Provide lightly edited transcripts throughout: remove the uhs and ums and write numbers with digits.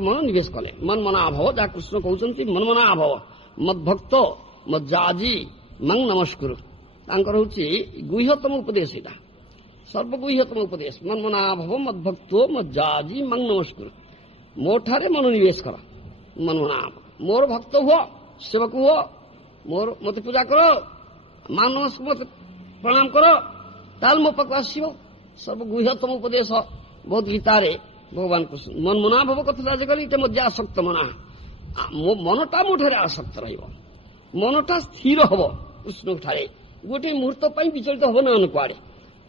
ମନୋନିବେଶ କଲେ ମନ୍ମନା ଭବ, ଯାହା କୃଷ୍ଣ କହୁଛନ୍ତି ମନ୍ମନା ଭବ ମଦ୍ଭକ୍ତ ମଜ୍ଜାଜି ମଙ୍ଗ ନମସ୍କୁରୁ। ତାଙ୍କର ହଉଛି ଗୁହ୍ୟତମ ଉପଦେଶ, ଏଇଟା ସର୍ବଗୁହ୍ୟତମ ଉପଦେଶ। ମନ୍ମନା ଭବ ମଦ୍ଭକ୍ତ ମଜ୍ଜାଜି ମଙ୍ଗ ନମସ୍କୁରୁ। ମୋ ଠାରେ ମନୋନିବେଶ କର, ମନ୍ମନା ମୋର ଭକ୍ତ ହୁଅ, ସେବକ ହୁଅ, ମତେ ପୂଜା କର, ମତେ ପ୍ରଣାମ କର, ତାହେଲେ ମୋ ପାଖକୁ ଆସିବ। ସର୍ବଗୁହ୍ୟତମ ଉପଦେଶ ବହୁତ ଗୀତାରେ ଭଗବାନ କୃଷ୍ଣ ମନ୍ମନା ଭବ କଥାଟା ଯେ କହିଲେ, ଏଇଟା ମଜା ଆସକ୍ତ ମନା। ମୋ ମନଟା ମୋ ଠାରେ ଆସକ୍ତ ରହିବ, ମନଟା ସ୍ଥିର ହବ କୃଷ୍ଣଠାରେ। ଗୋଟିଏ ମୁହୂର୍ତ୍ତ ପାଇଁ ବିଚଳିତ ହବ ନା କୁଆଡେ,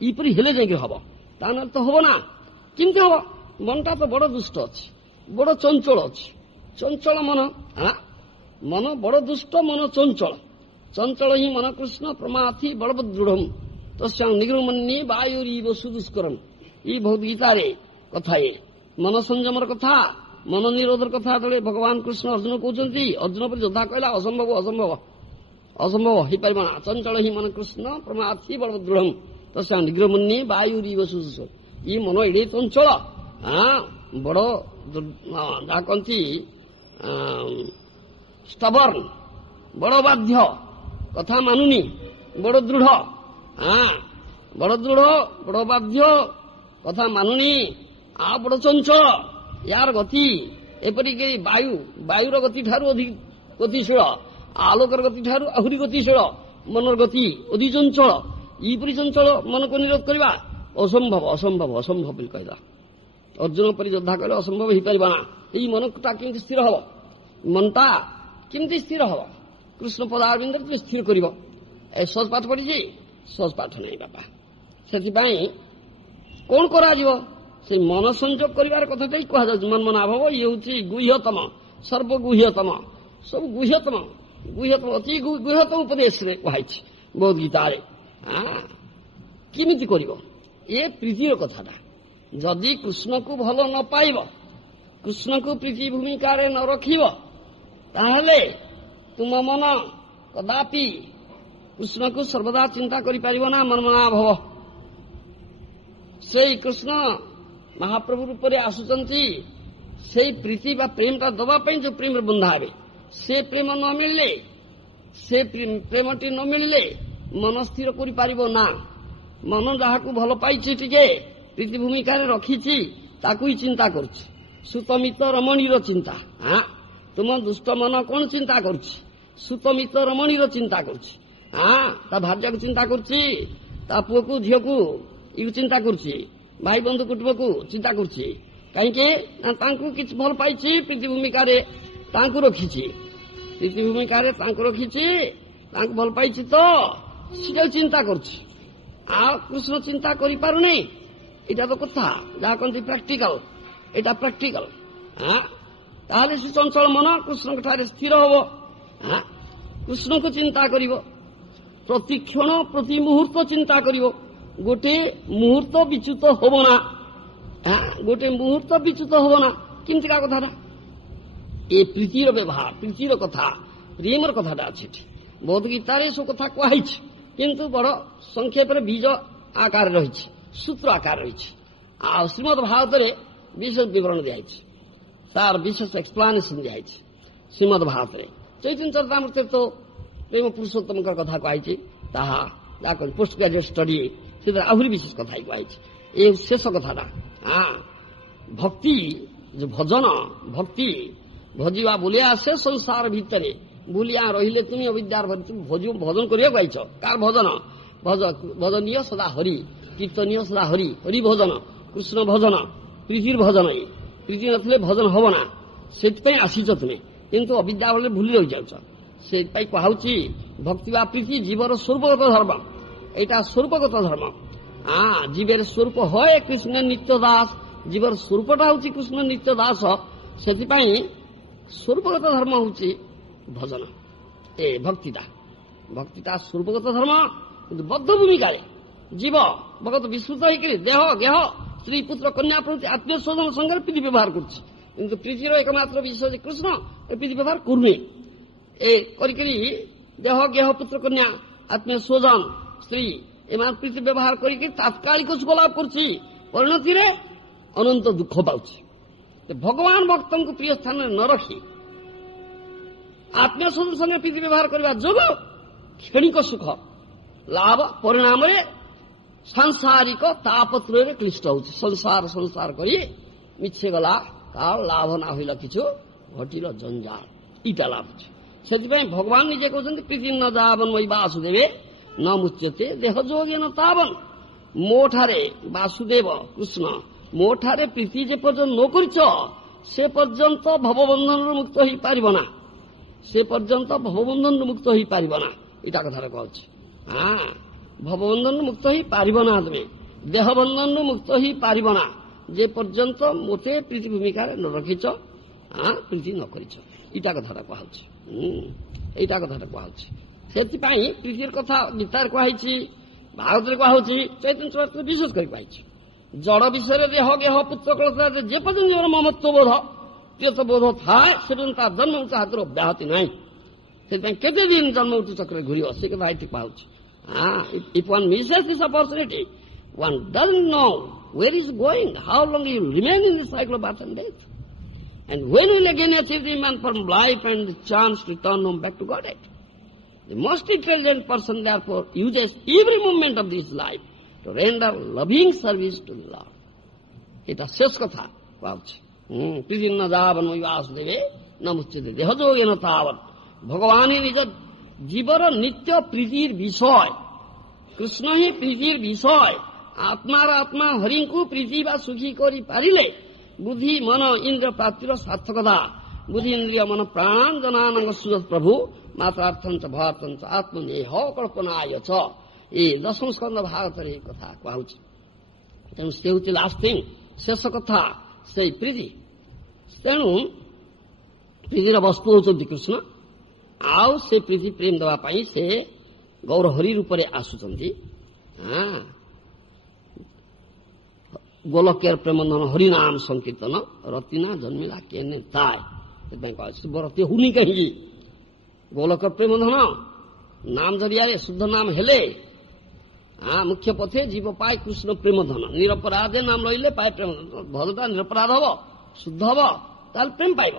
ଏପରି ହେଲେ ଯାଇକି ହବ, ତା ନହେଲେ ତ ହବ ନା। କେମିତି ହବ? ମନଟା ତ ବଡ ଦୁଷ୍ଟ ଅଛି, ବଡ ଚଞ୍ଚଳ ଅଛି। ଚଞ୍ଚଳ ମନ, ମନ ବଡ ଦୁଷ୍ଟ, ମନ ଚଞ୍ଚଳ। ଚଞ୍ଚଳ ହିଁ ମନ କୃଷ୍ଣ ପ୍ରମାଥି ବଳବଦୃଢ ତସ୍ୟା ନିଗୃମନ୍ୟେ ବାୟୁରୀବ ସୁଦୁଷ୍କରମ୍। ଏଇ ବହୁତ ଗୀତାରେ କଥା, ଏ ମନ ସଂଯମର କଥା, ମନ ନିରୋଧର କଥା ଯେତେବେଳେ ଭଗବାନ କୃଷ୍ଣ ଅର୍ଜୁନ କହୁଛନ୍ତି, ଅର୍ଜୁନ ପରେ ଯୋଦ୍ଧା କହିଲା ଅସମ୍ଭବ ଅସମ୍ଭବ ଅସମ୍ଭବ ହେଇପାରିବ ନା। ଚଞ୍ଚଳ ହିଁ ମନ କୃଷ୍ଣ ପ୍ରମାଥି ବଳବଦୃଢ ତସ୍ୟା ନିଗୃମନ୍ୟେ ବାୟୁରୀବ ସୁଦୁଷ୍କରମ୍। ଇ ମନ ଏଡେ ଚଞ୍ଚଳ, ବଡ ଯାହା କହନ୍ତି ଷ୍ଟବର୍ନ, ବଡ ବାଧ୍ୟ, କଥା ମାନୁନି, ବଡ ଦୃଢ, ବଡ ଦୃଢ, ବଡ ବାଧ୍ୟ, କଥା ମାନୁନି, ବଡ ଚଞ୍ଚଳ। ୟାର ଗତି ଏପରିକି ବାୟୁର ଗତି ଠାରୁ ଅଧିକ ଗତିଶୀଳ, ଆଲୋକର ଗତି ଠାରୁ ଆହୁରି ଗତିଶୀଳ ମନର ଗତି, ଅତି ଚଞ୍ଚଳ। ଏପରି ଚଞ୍ଚଳ ମନକୁ ନିରୋଧ କରିବା ଅସମ୍ଭବ ଅସମ୍ଭବ ଅସମ୍ଭବ ବୋଲି କହିଲା। ଅର୍ଜୁନ ପରି ଯୋଦ୍ଧା କହିଲେ ଅସମ୍ଭବ ହେଇପାରିବ ନା। ଏଇ ମନଟା କେମିତି ସ୍ଥିର ହବ? ମନଟା କେମିତି ସ୍ଥିର ହବ? କୃଷ୍ଣ ପଦାରବିନ୍ଦରେ তুমি ସ୍ଥିର କରିବ। ଏ ସହଜ ପାଠ ପଢିଛି, ସହଜ ପାଠ ନାହିଁ ବାପା। ସେଥିପାଇଁ କଣ କରାଯିବ? ସେଇ ମନ ସଂଯୋଗ କରିବାର କଥାଟାই କୁହାଯାଉଛି ମନ୍ମନା ଭବ। ଇଏ ହେଉଛି ଗୁହ୍ୟତମ, ସର୍ବଗୁହ୍ୟତମ, ସବୁ ଗୁହ୍ୟତମ, ଗୁହ୍ୟତମ ଅତି ଗୁହ୍ୟତମ ଉପଦେଶରେ କୁହାଯାଇଛି ବହୁତ ଗୀତାରେ। କେମିତି କରିବ? ଏ ପ୍ରୀତିର କଥାଟା। ଯଦି କୃଷ୍ଣକୁ ଭଲ ନ ପାଇବ, କୃଷ୍ଣକୁ ପ୍ରୀତି ଭୂମିକାରେ ନ ରଖିବ, ତାହେଲେ ତୁମ ମନ କଦାପି କୃଷ୍ଣକୁ ସର୍ବଦା ଚିନ୍ତା କରିପାରିବ ନା। ମନ୍ମନା ଭବ। ସେଇ କୃଷ୍ଣ ମହାପ୍ରଭୁ ରୂପରେ ଆସୁଛନ୍ତି, ସେଇ ପ୍ରୀତି ବା ପ୍ରେମଟା ଦେବା ପାଇଁ ଯୋଉ ପ୍ରେମରେ ବନ୍ଧା ହେବେ, ସେ ପ୍ରେମ ନ ମିଳିଲେ, ସେ ପ୍ରେମଟି ନ ମିଳିଲେ ମନ ସ୍ଥିର କରିପାରିବ ନା। ମନ ଯାହାକୁ ଭଲ ପାଇଛି, ଟିକେ ପ୍ରୀତି ଭୂମିକାରେ ରଖିଛି, ତାକୁ ହିଁ ଚିନ୍ତା କରୁଛି। ସୁତମିତ ରମଣୀର ଚିନ୍ତା। ତୁମ ଦୁଷ୍ଟ ମନ କଣ ଚିନ୍ତା କରୁଛି? ସୁତମିତ ରମଣୀର ଚିନ୍ତା କରୁଛି। ତା ଭାର୍ଯ୍ୟାକୁ ଚିନ୍ତା କରୁଛି, ତା ପୁଅକୁ ଝିଅକୁ ଚିନ୍ତା କରୁଛି, ଭାଇ ବନ୍ଧୁ କୁଟୁମ୍ବକୁ ଚିନ୍ତା କରୁଛି। କାହିଁକି ନା ତାଙ୍କୁ କିଛି ଭଲ ପାଇଛି, ପ୍ରୀତି ଭୂମିକାରେ ତାଙ୍କୁ ରଖିଛି, ପ୍ରୀତି ଭୂମିକାରେ ତାଙ୍କୁ ରଖିଛି, ତାଙ୍କୁ ଭଲ ପାଇଛି, ତ ସେଟାକୁ ଚିନ୍ତା କରୁଛି। ଆଉ କୃଷ୍ଣ ଚିନ୍ତା କରିପାରୁନି। ଏଇଟା ତ କଥା, ଯାହା କହନ୍ତି ପ୍ରାକ୍ଟିକାଲ, ଏଇଟା ପ୍ରାକ୍ଟିକାଲ। ତାହେଲେ ସେ ଚଞ୍ଚଳ ମନ କୃଷ୍ଣଙ୍କ ଠାରେ ସ୍ଥିର ହବ, କୃଷ୍ଣକୁ ଚିନ୍ତା କରିବ, ପ୍ରତିକ୍ଷଣ ପ୍ରତି ମୁହୂର୍ତ୍ତ ଚିନ୍ତା କରିବ। ଗୋଟେ ମୁହୂର୍ତ୍ତ ବିଚ୍ୟୁତ ହବ ନା, ଗୋଟେ ମୁହୂର୍ତ୍ତ ବିଚ୍ୟୁତ ହବ ନା। କେମିତିକା କଥାଟା? ଏ ପ୍ରୀତିର ବ୍ୟବହାର, ପ୍ରୀତିର କଥା, ପ୍ରେମର କଥାଟା ଅଛି ଏଠି। ବହୁତ ଗୀତାରେ ସବୁ କଥା କୁହାଯାଇଛି, କିନ୍ତୁ ବଡ ସଂକ୍ଷେପରେ ବୀଜ ଆକାରରେ ରହିଛି, ସୂତ୍ର ଆକାର ରହିଛି। ଆଉ ଶ୍ରୀମଦ ଭାଗବତରେ ବିଶେଷ ବିବରଣ ଦିଆଯାଇଛି, ତାର ବିଶେଷ ଏକ୍ସପ୍ଲାନେସନ ଦିଆଯାଇଛି ଶ୍ରୀମଦ ଭାଗବତରେ। ଚୈତନ୍ୟ ଚରିତାମୃତରେ ତ ପ୍ରେମ ପୁରୁଷୋତ୍ତମଙ୍କର କଥା କୁହାଯାଇଛି, ତାହା ଯାହା କହନ୍ତି ପୋଷ୍ଟ ଗ୍ରାଜୁଏଟ ଷ୍ଟଡି, ସେଥିରେ ଆହୁରି ବିଶେଷ କଥା କୁହାଯାଇଛି। ଏ ଶେଷ କଥାଟା ଭକ୍ତି, ଯୋଉ ଭଜନ, ଭକ୍ତି ଭଜିବା ବୁଲିଆ ସେ ସଂସାର ଭିତରେ ବୁଲିଆ ରହିଲେ ତୁମେ ଅବିଦ୍ୟାର ଭଜନ କରିବାକୁ ଆଇଛ। କାହାର ଭଜନ? ଭଜନୀୟ ସଦା ହରି, କୀର୍ତ୍ତନୀୟ ସଦା ହରି, ହରି ଭଜନ, କୃଷ୍ଣ ଭଜନ, ପ୍ରୀତିର ଭଜନ। ଏ ପ୍ରୀତି ନଥିଲେ ଭଜନ ହବ ନା। ସେଥିପାଇଁ ଆସିଛ ତୁମେ, କିନ୍ତୁ ଅବିଦ୍ୟା ବଳରେ ଭୁଲି ରହିଯାଉଛ। ସେଥିପାଇଁ କୁହାଉଛି ଭକ୍ତି ବା ପ୍ରୀତି ଜୀବର ସ୍ୱରୂପଗତ ଧର୍ମ। ଏଇଟା ସ୍ୱରୂପଗତ ଧର୍ମ। জীবের স্বরূপ হয় কৃষ্ণ নিত্য দাস, জীবর স্বরূপটা হচ্ছে কৃষ্ণ নিত্য দাস। ସେଥିପାଇଁ ସ୍ୱରୂପଗତ ଧର୍ମ ହଉଛି ଭଜନ, ଭକ୍ତିଟା ସ୍ୱରୂପଗତ ଧର୍ମ। କିନ୍ତୁ ବଦ୍ଧ ଭୂମିକାରେ ଜୀବ ଭଗତ ବିସ୍ତୃତ ହେଇକରି ଦେହ ଗେହ ସ୍ତ୍ରୀ ପୁତ୍ର କନ୍ୟା ପ୍ରତି ଆତ୍ମୀୟ ସ୍ୱଜନ ସଙ୍ଗରେ ପ୍ରୀତି ବ୍ୟବହାର କରୁଛି। କିନ୍ତୁ ପ୍ରୀତିର ଏକମାତ୍ର ବିଷୟ ଯେ କୃଷ୍ଣ, ଏ ପ୍ରୀତି ବ୍ୟବହାର କରୁନି। ଏ କରିକରି ଦେହ ଗେହ ପୁତ୍ର କନ୍ୟା ଆତ୍ମୀୟ ସ୍ୱଜନ ସ୍ତ୍ରୀ ଏମାନେ ପ୍ରୀତି ବ୍ୟବହାର କରିକି ତାତ୍କାଳିକ ସୁଖ ଲାଭ କରୁଛି, ପରିଣତିରେ ଅନନ୍ତ ଦୁଃଖ ପାଉଛି। ଭଗବାନ ଭକ୍ତଙ୍କୁ ପ୍ରିୟ ସ୍ଥାନରେ ନ ରଖି ଆତ୍ମୀୟ ସ୍ୱଜନ ସଙ୍ଗେ ପ୍ରୀତି ବ୍ୟବହାର କରିବା ଯୋଗୁଁ କ୍ଷଣିକ ସୁଖ ଲାଭ ପରିଣାମରେ ସାଂସାରିକ ତାପତ୍ରରେ କ୍ଲିଷ୍ଟ ହେଉଛି। ସଂସାର କରି ମିଛେ ଗଲା କାଳ ଲାଭ ନା ହୋଇଲା କିଛି ଘଟିଲ ଜଞ୍ଜାଳ, ଇଟା ଲାଭ ଅଛି। ସେଥିପାଇଁ ଭଗବାନ ନିଜେ କହୁଛନ୍ତି ପ୍ରୀତି ନ ଯାବନ ମଇ ବାସୁଦେବେ ନ ମୁଚ୍ୟତେ ଦେହ ଯୋଗେ ନ ତାବନ। ମୋ ଠାରେ ବାସୁଦେବ କୃଷ୍ଣ ମୋ ଠାରେ ପ୍ରୀତି ଯେ ପର୍ଯ୍ୟନ୍ତ ନ କରିଛ ସେ ପର୍ଯ୍ୟନ୍ତ ଭବବନ୍ଧନରୁ ମୁକ୍ତ ହୋଇପାରିବ ନା, ସେ ପର୍ଯ୍ୟନ୍ତ ଭବବନ୍ଧନରୁ ମୁକ୍ତ ହୋଇପାରିବ ନା। ଏଇଟା କଥାରେ କହୁଛି। ଭବବନ୍ଧନରୁ ମୁକ୍ତ ହୋଇପାରିବ ନା, ତୁମେ ଦେହ ବନ୍ଧନରୁ ମୁକ୍ତ ହୋଇପାରିବ ନା ଯେ ପର୍ଯ୍ୟନ୍ତ ମୋତେ ପ୍ରୀତି ଭୂମିକାରେ ନ ରଖିଛ, ପ୍ରୀତି ନ କରିଛ। ଏଇଟା କଥାଟା କୁହାଉଛି। ଏଇଟା କଥାଟା କୁହାଉଛି। ସେଥିପାଇଁ ପ୍ରୀତିର କଥା ଗୀତାରେ କୁହାଯାଇଛି, ଭାଗବତରେ କୁହାଉଛି, ଚୈତନ୍ୟ ଚରିତାରେ ବିଶେଷ କରି କୁହାଯାଇଛି। ଜଡ଼ ବିଷୟରେ ଦେହ ଗେହ ପୁତ୍ର କଳତା ଯେ ପର୍ଯ୍ୟନ୍ତ ଜୀବନ ମମତ୍ୱବୋଧ ପ୍ରିୟତବୋଧ ଥାଏ ସେ ପର୍ଯ୍ୟନ୍ତ ତା ଜନ୍ମ ମୃତ୍ୟୁ ହାତର ଅବ୍ୟାହତି ନାହିଁ। ସେଥିପାଇଁ କେତେ ଦିନ ଜନ୍ମ ମୃତ୍ୟୁ ଚକ୍ରରେ ଘୁରିବ ସେ କଥା ଏଠି କୁହାଉଛି। If one misses this opportunity, one doesn't know where he is going, how long he will remain in the cycle of birth and death, and when will again achieve the man-formed life and the chance to turn home back to Godhead. The most intelligent person therefore uses every moment of this life to render loving service to the Lord. এটা শেষ কথা କୁହାଉଛି। ପ୍ରୀତି ନ ଯାବନ ମଇ ବାସୁଦେବେ ନ ମୁଚ୍ୟତେ ଦେହ ଯୋଗେ ନ ତାବନ। ଭଗବାନ ନିଜ ଜୀବର ନିତ୍ୟ ପ୍ରୀତିର ବିଷୟ, କୃଷ୍ଣ ହିଁ ପ୍ରୀତିର ବିଷୟ। ଆତ୍ମାର ଆତ୍ମା ହରିଙ୍କୁ ପ୍ରୀତି ବା ସୁଖୀ କରିପାରିଲେ ବୁଦ୍ଧି ମନ ଇନ୍ଦ୍ର ପ୍ରାପ୍ତିର ସାର୍ଥକତା। ବୁଦ୍ଧି ଇନ୍ଦ୍ରିୟ ମନ ପ୍ରାଣ ଜନାନଙ୍କ ସୁଯୋଗ ପ୍ରଭୁ ମାତ୍ରାର୍ଥଞ୍ଚ ଭୟାର୍ଥଞ୍ଚ ଆତ୍ମନେହ କଳ୍ପନାୟଛ। ଏ ଦଶମ ସ୍କନ୍ଧ ଭାଗବତରେ ଏ କଥା କୁହାଉଛି। ତେଣୁ ସେ ହେଉଛି ଲାଷ୍ଟ ଥିଙ୍ଗ, ଶେଷ କଥା ସେଇ ପ୍ରୀତି। ତେଣୁ ପ୍ରୀତିର ବସ୍ତୁ ହେଉଛନ୍ତି କୃଷ୍ଣ। ଆଉ ସେ ପ୍ରୀତି ପ୍ରେମ ଦେବା ପାଇଁ ସେ ଗୌର ହରି ରୂପରେ ଆସୁଛନ୍ତି। ଗୋଲକୀୟର ପ୍ରେମଧନ ହରିନାମ ସଂକୀର୍ତ୍ତନ ରତିନା ଜନ୍ମିଲା କେନେ ତାଏ। ସେଥିପାଇଁ ଶୁଭ ରତି ହୁନି କାହିଁକି? ଗୋଲକ ପ୍ରେମଧନ ନାମ ଜରିଆରେ ଶୁଦ୍ଧ ନାମ ହେଲେ ମୁଖ୍ୟ ପଥେ ଜୀବ ପାଏ କୃଷ୍ଣ ପ୍ରେମଧନ। ନିରପରାଧେ ନାମ ରହିଲେ ପାଏ ପ୍ରେମଧନ। ଭଜତା ନିରପରାଧ ହବ, ଶୁଦ୍ଧ ହବ, ତାହେଲେ ପ୍ରେମ ପାଇବ।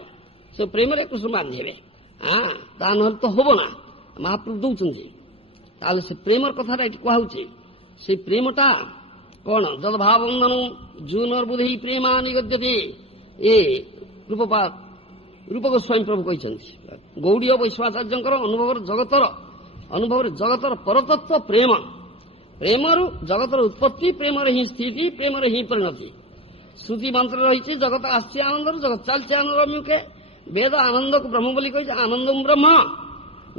ସେ ପ୍ରେମରେ କୃଷ୍ଣ ବାନ୍ଧି ହେବେ। ତା ନହେଲେ ତ ହବ ନା। ମହାପ୍ରଭୁ ଦଉଛନ୍ତି। ତାହେଲେ ସେ ପ୍ରେମର କଥାଟା ଏଠି କୁହାଉଛି। ସେ ପ୍ରେମଟା କଣ? ଯଦ୍ଭାବବନ୍ଧନ ଜୁନର ବୁଧି ପ୍ରେମା ନିଗଦ୍ୟତେ। ଏ ରୂପ ଗୋସ୍ୱାମୀ ପ୍ରଭୁ କହିଛନ୍ତି। ଗୌଡୀୟ ବୈଷ୍ଣବାଚାର୍ଯ୍ୟଙ୍କର ଅନୁଭବରେ ଜଗତର ପରତତ୍ତ୍ୱ ପ୍ରେମ। ପ୍ରେମରୁ ଜଗତର ଉତ୍ପତ୍ତି, ପ୍ରେମରେ ହିଁ ସ୍ଥିତି, ପ୍ରେମରେ ହିଁ ପରିଣତି। ଶ୍ରୁତି ମନ୍ତ୍ର ରହିଛି ଜଗତ ଆସିଛି ଆନନ୍ଦରୁ, ଜଗତ ଚାଲିଛି ଆନନ୍ଦ ଅଭିମୁଖେ। ବେଦ ଆନନ୍ଦକୁ ବ୍ରହ୍ମ ବୋଲି କହିଛି, ଆନନ୍ଦ ବ୍ରହ୍ମ।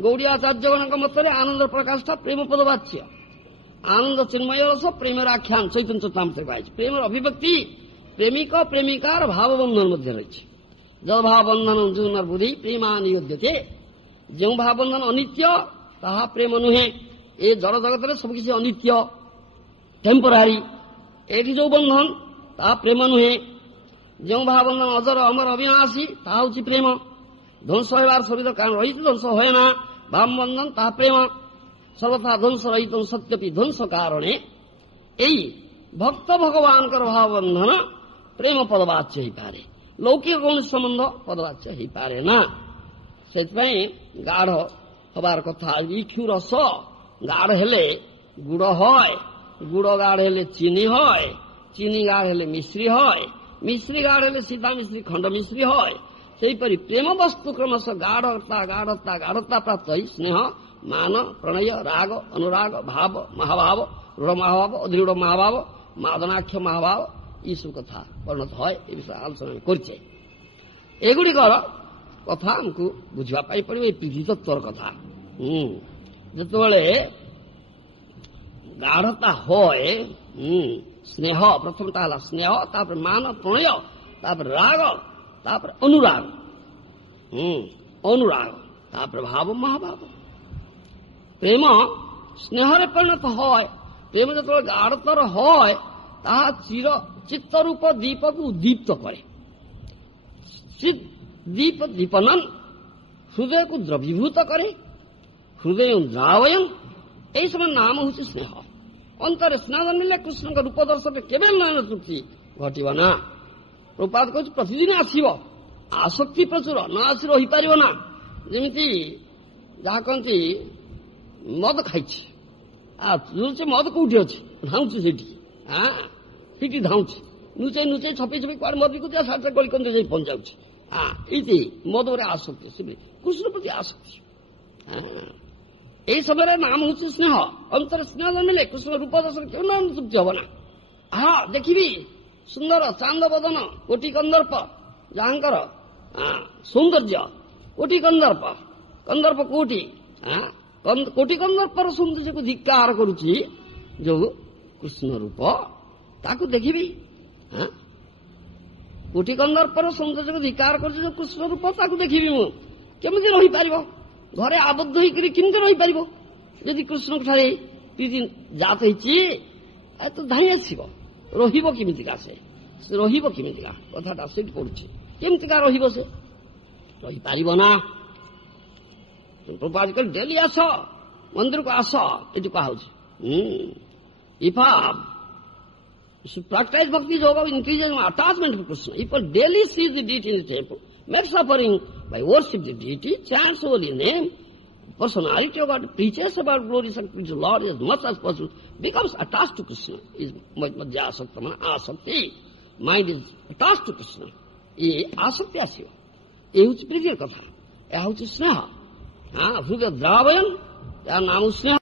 ଗୌଡୀୟ ଆଚାର୍ଯ୍ୟଗଣଙ୍କ ମତରେ ଆନନ୍ଦର ପ୍ରକାଶଟା ପ୍ରେମ ପଦବାଚ୍ୟ। ଆନନ୍ଦ ଚିନ୍ମୟ ରସ ପ୍ରେମର ଆଖ୍ୟାନ ଚୈତନ୍ୟ ଚରିତାମୃତରେ କୁହାଯାଇଛି। ପ୍ରେମର ଅଭିବ୍ୟକ୍ତି ପ୍ରେମିକ ପ୍ରେମିକାର ଭାବବନ୍ଧନ ମଧ୍ୟ ରହିଛି। ଯଦ୍ଭାବବନ୍ଧନ ଜୁନର ବୁଧି ପ୍ରେମା ନିଗଦ୍ୟତେ। ଯେଉଁ ଭାବବନ୍ଧନ ଅନିତ୍ୟ ତାହା ପ୍ରେମ ନୁହେଁ। ଏ ଜଡ଼ ଜଗତରେ ସବୁକିଛି ଅନିତ୍ୟ, ଟେମ୍ପୋରାରୀ। ଏଠି ଯୋଉ ବନ୍ଧନ ତାହା ପ୍ରେମ ନୁହେଁ। ଯେଉଁ ଭାବବନ୍ଧନ ଅଜର ଅମର ଅବିନାଶୀ ତାହା ହେଉଛି ପ୍ରେମ। ଧ୍ୱଂସ ହେବାର ସୁବିଧା କାରଣ ରହିଛି, ଧ୍ୱଂସ ହୁଏ ନା। ଭାବବନ୍ଧନ ତାହା ପ୍ରେମ। ସର୍ବଥା ଧ୍ୱଂସ ରହିତ ସତ୍ୟପି ଧ୍ୱଂସ କାରଣେ। ଏଇ ଭକ୍ତ ଭଗବାନଙ୍କର ଭାବବନ୍ଧନ ପ୍ରେମ ପଦବାଚ୍ୟ ହେଇପାରେ। ଲୌକିକ କୌଣସି ସମ୍ବନ୍ଧ ପଦବାଚ୍ୟ ହେଇପାରେ ନା। ସେଥିପାଇଁ ଗାଢ ହବାର କଥା। ଇକ୍ଷୁ ରସ ଗାଢ ହେଲେ ଗୁଡ଼ হয়, ଗୁଡ଼ ଗାଢ ହେଲେ ଚିନି হয়, চিনি গাঢ় ହେଲେ ମିଶ୍ରି হয়, ମିଶ୍ରି ଗାଢ ହେଲେ ସୀତା ମିଶ୍ରି ଖଣ୍ଡ ମିଶ୍ରି হয়। ସେହିପରି ପ୍ରେମ ବସ୍ତୁ କ୍ରମଶଃ ଗାଢତା ପ୍ରାପ୍ତ ହୋଇ ସ୍ନେହ ମାନ ପ୍ରଣୟ ରାଗ ଅନୁରାଗ ଭାବ ମହାଭାବ ଦୃଢ଼ ମହାଭାବ ଅଦୃଢ଼ ମହାଭାବ ମାଦନାଖ୍ୟ ମହାଭାବ ଏସବୁ କଥା ପରିଣତ হয়। ଏ ବିଷୟରେ ଆଲୋଚନା କରିଛେ। ଏଗୁଡ଼ିକର କଥା ଆମକୁ ବୁଝିବା ପାଇଁ ପଡ଼ିବ। ଏ ପ୍ରୀତି ତତ୍ତ୍ୱର କଥା। ଯେତେବେଳେ ଗାଢତା হয় स्नेह प्रथमटा है स्नेह, तापर मान प्रणय, तापर राग, तापर अनुराग, अनुराग, तापर भाव महाभाव। प्रेम स्नेह परिणत है। प्रेम जो गाढ़तर है चिर चित्तरूप दीप को उद्दीप्त करे। दीप दीपनन हृदय को द्रवीभूत करे, हृदय द्रावयन। यही समय नाम हूँ स्नेह। अंतर स्नेह मिले कृष्ण का रूप दर्शन केवल नयन तृप्ति घटना। प्रभुपाद कहते प्रतिदिन आसव आसक्ति प्रचुर न आसी रही पार ना। जमी जहाँ कहती मद खाई मद कौटी अच्छी धाऊँ से धाऊँ नुचे नुचे छपे छपे कुआड़ मद बिकुच साढ़े गलिकंद जा पहुंच जाऊँ। ये मद गोटे आसक्ति से कृष्ण प्रति आसक्ति। यही समय नाम हूँ स्नेह। अंतर स्नेह जन्मिले कृष्ण रूप दर्शन क्यों नाम तृप्ति हम ना। हाँ देखी सुंदर चांद बदन कोटि कंदर्प जहाँकर सौंदर्य कोटि कंदर्प कंदर्प कोटि कोटि कंदर्पर सौंदर्य को धिक्कार करुच्ची जो कृष्ण रूप ताकू देखी। कोटि कंदर्पर सौंदर्य को धिक्कार कर कृष्ण रूप ताकू देखी मु केमी रही पार घरे आबद्ध होकर केमती रही पार यदि कृष्ण ठारे प्रीति जात तो धाई आसव रमिका से रमिका कथाटा से पड़ुची केमतिका से रही पार ना। प्रभुपाद कह डेली आस मंदिर को आस ये कहा if practice bhakti yoga increases my attachment to Krishna. If one daily sees the deity in the temple, makes offering by worship the deity, chants holy name, personality of God, preaches about glories and preaches Lord as much as possible, becomes attached to Krishna. Is madhya asaktama asakti. Mind is attached to Krishna. ये आसक्ति आसिव ये हूँ प्रीतिर कथा। यह हूँ स्नेह। हाँ हृदय द्रावयन या नाम स्नेह।